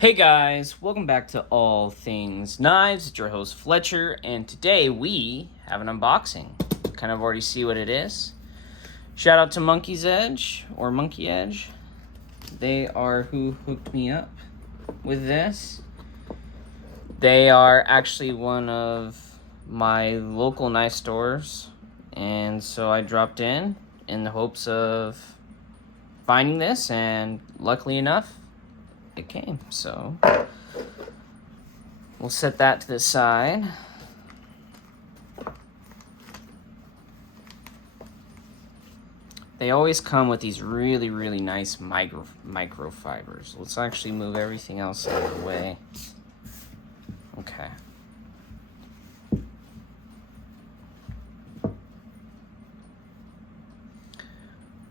Hey guys, welcome back to All Things Knives. It's your host Fletcher, and today we have an unboxing. Kind of already see what it is. Shout out to Monkey's Edge, or Monkey Edge. They are who hooked me up with this. They are actually one of my local knife stores, and so I dropped in the hopes of finding this, and luckily enough, it came. So we'll set that to the side. They always come with these really nice microfibers. Let's actually move everything else out of the way. Okay.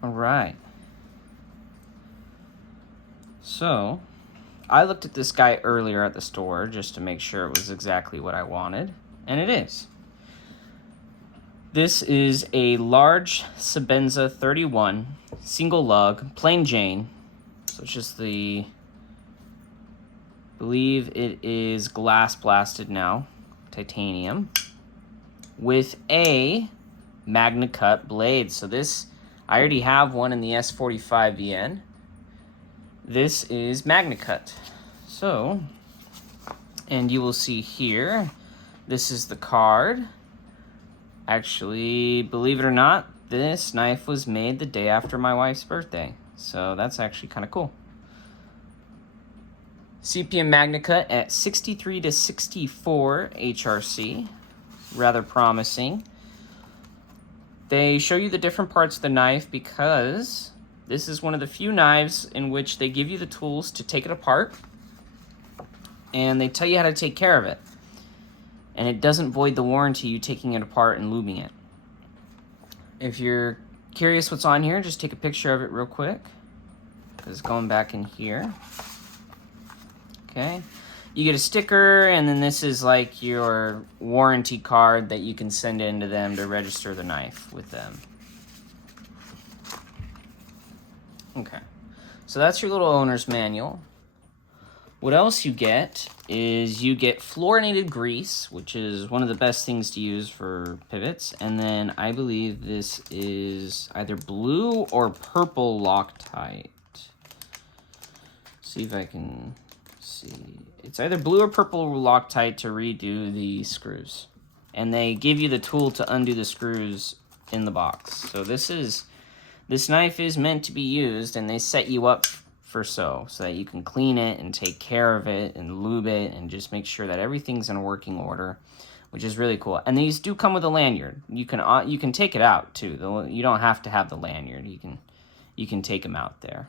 All right. So, I looked at this guy earlier at the store just to make sure it was exactly what I wanted, and it is. This is a Large Sebenza 31, single lug, plain Jane. So it's just I believe it is glass blasted now, titanium, with a Magnacut blade. So this, I already have one in the S45VN. This is Magnacut. So, and you will see here, this is the card. Actually, believe it or not, this knife was made the day after my wife's birthday. So that's actually kind of cool. CPM Magnacut at 63 to 64 HRC. Rather promising. They show you the different parts of the knife because this is one of the few knives in which they give you the tools to take it apart, and they tell you how to take care of it. And it doesn't void the warranty, you taking it apart and lubing it. If you're curious what's on here, just take a picture of it real quick, because going back in here. Okay. You get a sticker, and then this is like your warranty card that you can send in to them to register the knife with them. Okay, so that's your little owner's manual. What else you get is you get fluorinated grease, which is one of the best things to use for pivots. And then I believe this is either blue or purple Loctite. See if I can see. It's either blue or purple Loctite to redo the screws. And they give you the tool to undo the screws in the box. So this knife is meant to be used, and they set you up so that you can clean it and take care of it and lube it and just make sure that everything's in working order, which is really cool. And these do come with a lanyard. You can take it out too. You don't have to have the lanyard. You can take them out there.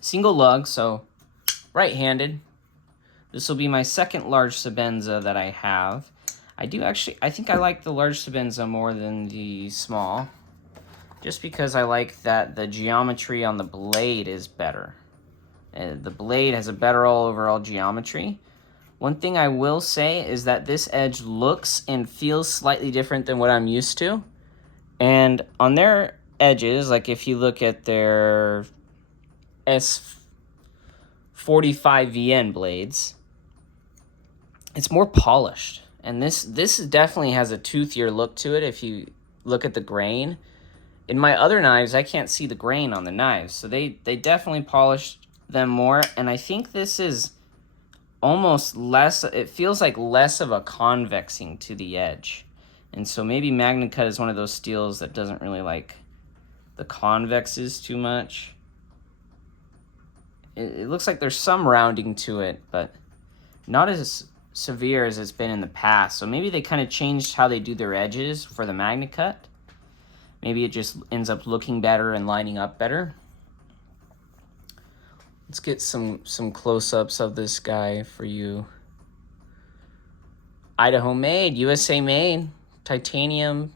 Single lug, so right-handed. This will be my second Large Sebenza that I have. I think I like the Large Sebenza more than the small, just because I like that the geometry on the blade is better. The blade has a better overall geometry. One thing I will say is that this edge looks and feels slightly different than what I'm used to. And on their edges, like if you look at their S45VN blades, it's more polished. And this definitely has a toothier look to it if you look at the grain. In my other knives, I can't see the grain on the knives, so they definitely polished them more, and I think this is almost less, it feels like less of a convexing to the edge. And so maybe Magnacut is one of those steels that doesn't really like the convexes too much. It looks like there's some rounding to it, but not as severe as it's been in the past. So maybe they kind of changed how they do their edges for the Magnacut. Maybe it just ends up looking better and lining up better. Let's get some close-ups of this guy for you. Idaho made, USA made, titanium,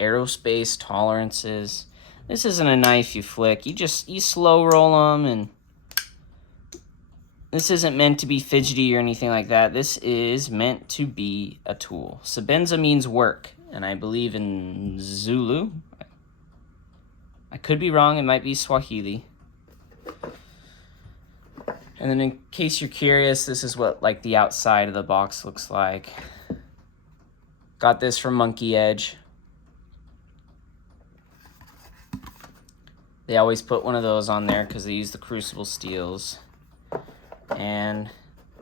aerospace tolerances. This isn't a knife you flick. You slow roll them, and this isn't meant to be fidgety or anything like that. This is meant to be a tool. Sebenza means work, and I believe in Zulu. I could be wrong, it might be Swahili. And then in case you're curious, this is what like the outside of the box looks like. Got this from Monkey Edge. They always put one of those on there because they use the crucible steels. And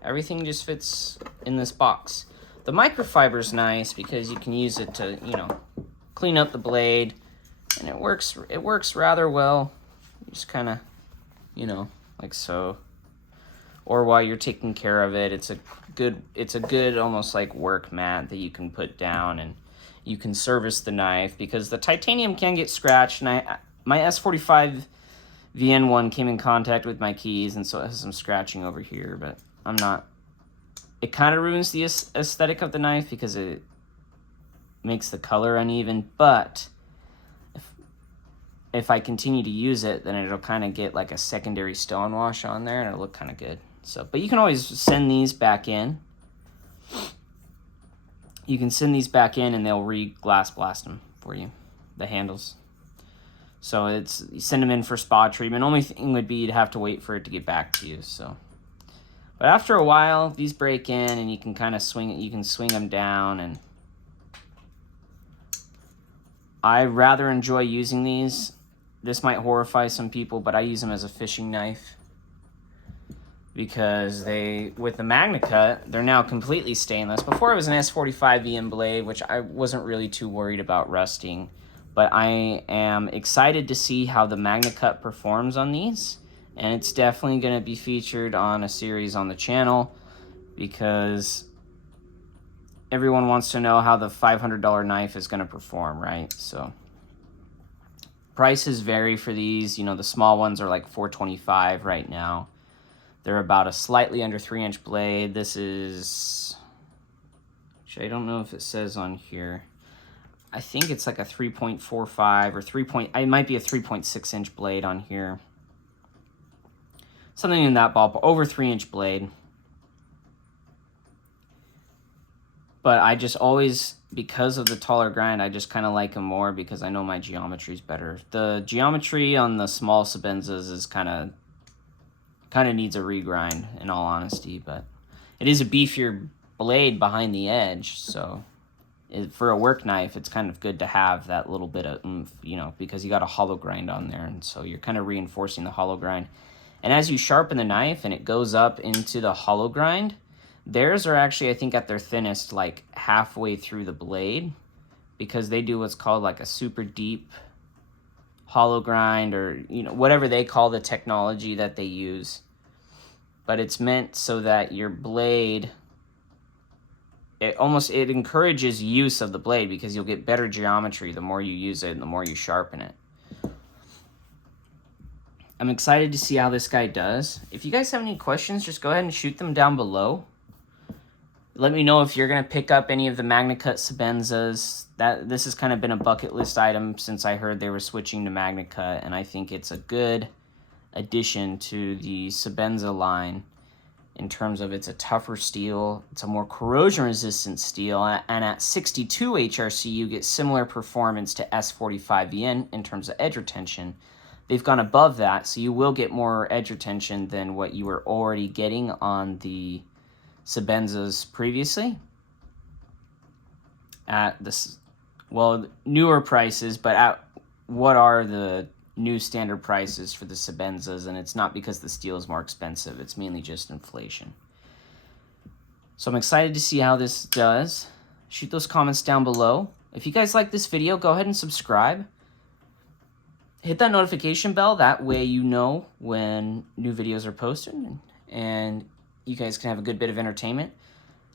everything just fits in this box. The microfiber's nice because you can use it to, you know, clean up the blade. And it works rather well. Just kind of, you know, like so. Or while you're taking care of it, it's a good almost like work mat that you can put down and you can service the knife because the titanium can get scratched. And my S45 VN1 came in contact with my keys, and so it has some scratching over here, but I'm not. It kind of ruins the aesthetic of the knife because it makes the color uneven, but if I continue to use it, then it'll kind of get like a secondary stone wash on there and it'll look kind of good. So, but you can always send these back in. You can send these back in and they'll re-glass blast them for you, the handles. So you send them in for spa treatment. Only thing would be you'd have to wait for it to get back to you. So, but after a while, these break in and you can kind of swing it. You can swing them down, and I rather enjoy using these. This might horrify some people, but I use them as a fishing knife because with the Magnacut, they're now completely stainless. Before it was an S45 VN blade, which I wasn't really too worried about rusting, but I am excited to see how the Magnacut performs on these, and it's definitely going to be featured on a series on the channel because everyone wants to know how the $500 knife is going to perform, right? So prices vary for these. You know, the small ones are like $425 right now. They're about a slightly under 3-inch blade. This is, actually, I don't know if it says on here. I think it's like a 3.45 or it might be a 3.6-inch blade on here. Something in that ballpark, over 3-inch blade. But I just always, because of the taller grind, I just kind of like them more because I know my geometry is better. The geometry on the small Sebenzas is kind of needs a regrind, in all honesty, but it is a beefier blade behind the edge, so for a work knife, it's kind of good to have that little bit of oomph, you know, because you got a hollow grind on there, and so you're kind of reinforcing the hollow grind. And as you sharpen the knife and it goes up into the hollow grind, theirs are actually, I think, at their thinnest, like halfway through the blade, because they do what's called like a super deep hollow grind, or, you know, whatever they call the technology that they use. But it's meant so that your blade, it encourages use of the blade because you'll get better geometry the more you use it and the more you sharpen it. I'm excited to see how this guy does. If you guys have any questions, just go ahead and shoot them down below. Let me know if you're going to pick up any of the Magnacut Sebenzas. This has kind of been a bucket list item since I heard they were switching to Magnacut, and I think it's a good addition to the Sebenza line in terms of it's a tougher steel, it's a more corrosion-resistant steel, and at 62 HRC, you get similar performance to S45VN in terms of edge retention. They've gone above that, so you will get more edge retention than what you were already getting on the Sebenzas previously at this, well, newer prices, but at what are the new standard prices for the Sebenzas, and it's not because the steel is more expensive, it's mainly just inflation. So I'm excited to see how this does. Shoot those comments down below. If you guys like this video, go ahead and subscribe. Hit that notification bell, that way you know when new videos are posted, and you guys can have a good bit of entertainment.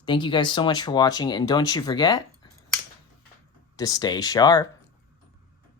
Thank you guys so much for watching, and don't you forget to stay sharp.